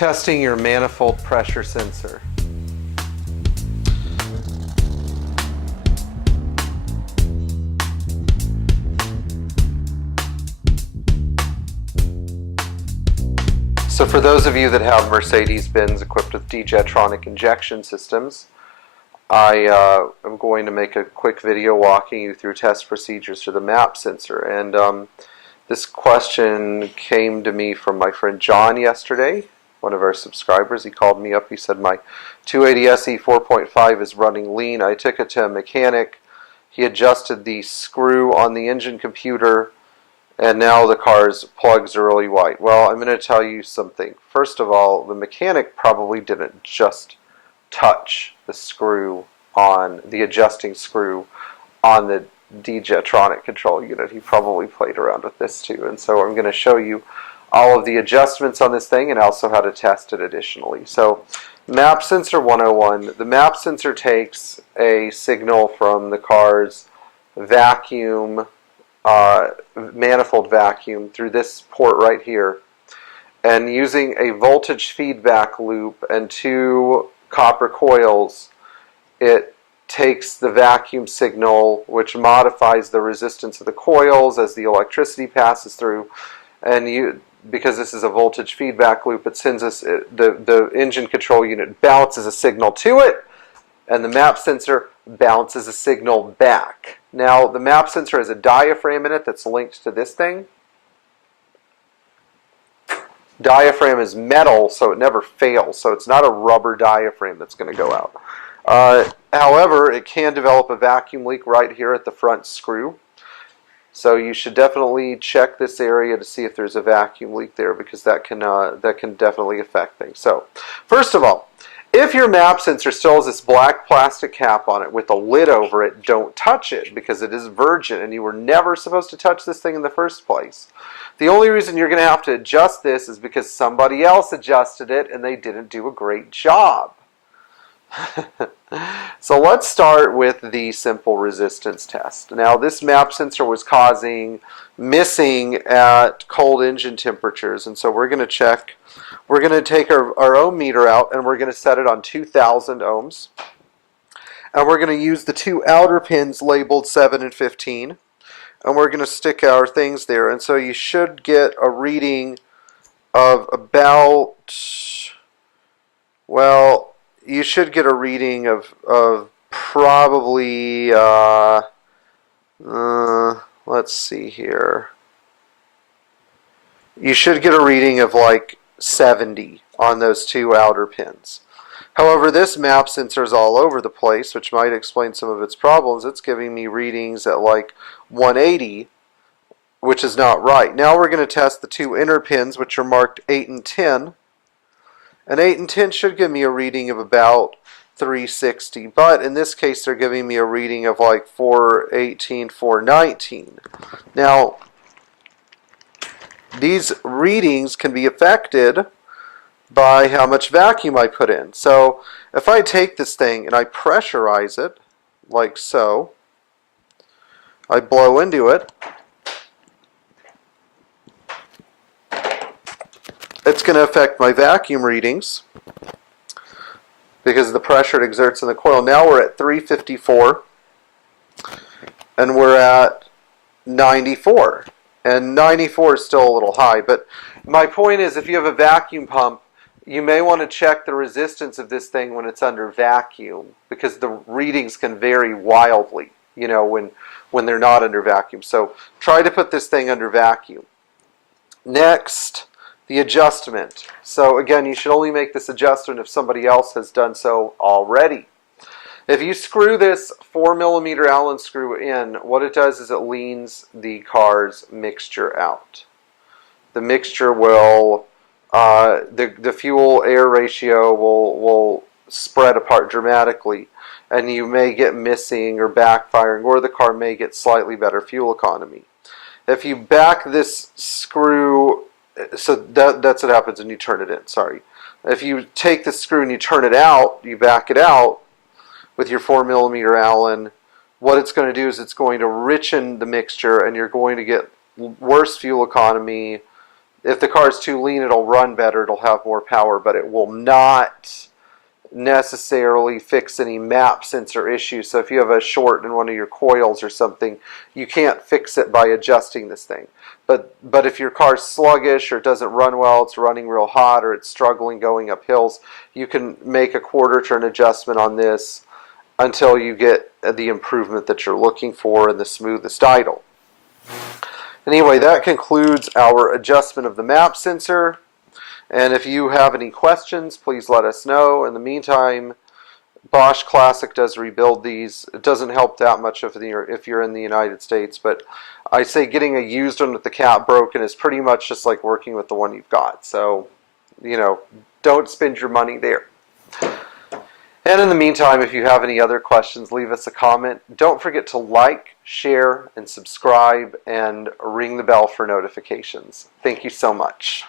Testing your manifold pressure sensor. So for those of you that have Mercedes Benz equipped with D-Jetronic injection systems, I am going to make a quick video walking you through test procedures for the MAP sensor. And this question came to me from my friend John yesterday, one of our subscribers. He called me up. He said, my 280 SE 4.5 is running lean. I took it to a mechanic. He adjusted the screw on the engine computer, and now the car's plugs are really white. Well, I'm going to tell you something. First of all, the mechanic probably didn't just touch the screw on the adjusting screw on the D-Jetronic control unit. He probably played around with this too. And so I'm going to show you all of the adjustments on this thing and also how to test it additionally. So MAP sensor 101. The MAP sensor takes a signal from the car's vacuum, manifold vacuum through this port right here, and using a voltage feedback loop and two copper coils, it takes the vacuum signal, which modifies the resistance of the coils as the electricity passes through, and because this is a voltage feedback loop, it sends us the engine control unit bounces a signal to it, and the MAP sensor bounces a signal back. Now, the MAP sensor has a diaphragm in it that's linked to this thing. Diaphragm is metal, so it never fails, so it's not a rubber diaphragm that's going to go out. However, it can develop a vacuum leak right here at the front screw. So you should definitely check this area to see if there's a vacuum leak there, because that can definitely affect things. So, first of all, if your MAP sensor still has this black plastic cap on it with a lid over it, don't touch it, because it is virgin and you were never supposed to touch this thing in the first place. The only reason you're going to have to adjust this is because somebody else adjusted it and they didn't do a great job. So let's start with the simple resistance test. Now, this MAP sensor was causing missing at cold engine temperatures, and so we're going to check. We're going to take our ohm meter out and we're going to set it on 2,000 ohms. And we're going to use the two outer pins labeled 7 and 15. And we're going to stick our things there. And so you should get a reading of about, well, you should get a reading of probably, let's see here. You should get a reading of like 70 on those two outer pins. However, this MAP sensor is all over the place, which might explain some of its problems. It's giving me readings at like 180, which is not right. Now we're going to test the two inner pins, which are marked 8 and 10. And 8 and 10 should give me a reading of about 360, but in this case they're giving me a reading of like 418, 419. Now, these readings can be affected by how much vacuum I put in. So if I take this thing and I pressurize it, like so, I blow into it, it's going to affect my vacuum readings because of the pressure it exerts in the coil. Now we're at 354 and we're at 94. And 94 is still a little high, but my point is, if you have a vacuum pump, you may want to check the resistance of this thing when it's under vacuum, because the readings can vary wildly, you know, when they're not under vacuum. So try to put this thing under vacuum. Next, the adjustment. So again, you should only make this adjustment if somebody else has done so already. If you screw this 4mm Allen screw in, what it does is it leans the car's mixture out. The mixture will, the fuel-air ratio will spread apart dramatically, and you may get missing or backfiring, or the car may get slightly better fuel economy. If you back this screw, so that's what happens when you turn it in, sorry. If you take the screw and you turn it out, you back it out, with your 4mm Allen, what it's going to do is it's going to richen the mixture, and you're going to get worse fuel economy, If the car is too lean, it'll run better, it'll have more power, but it will not necessarily fix any map sensor issues. So if you have a short in one of your coils or something, you can't fix it by adjusting this thing. But if your car's sluggish or doesn't run well, it's running real hot, or it's struggling going up hills, you can make a quarter turn adjustment on this until you get the improvement that you're looking for and the smoothest idle. Anyway, that concludes our adjustment of the map sensor. And if you have any questions, please let us know. In the meantime, Bosch Classic does rebuild these. It doesn't help that much if you're in the United States, but I say getting a used one with the cap broken is pretty much just like working with the one you've got. So, don't spend your money there. And in the meantime, if you have any other questions, leave us a comment. Don't forget to like, share, and subscribe, and ring the bell for notifications. Thank you so much.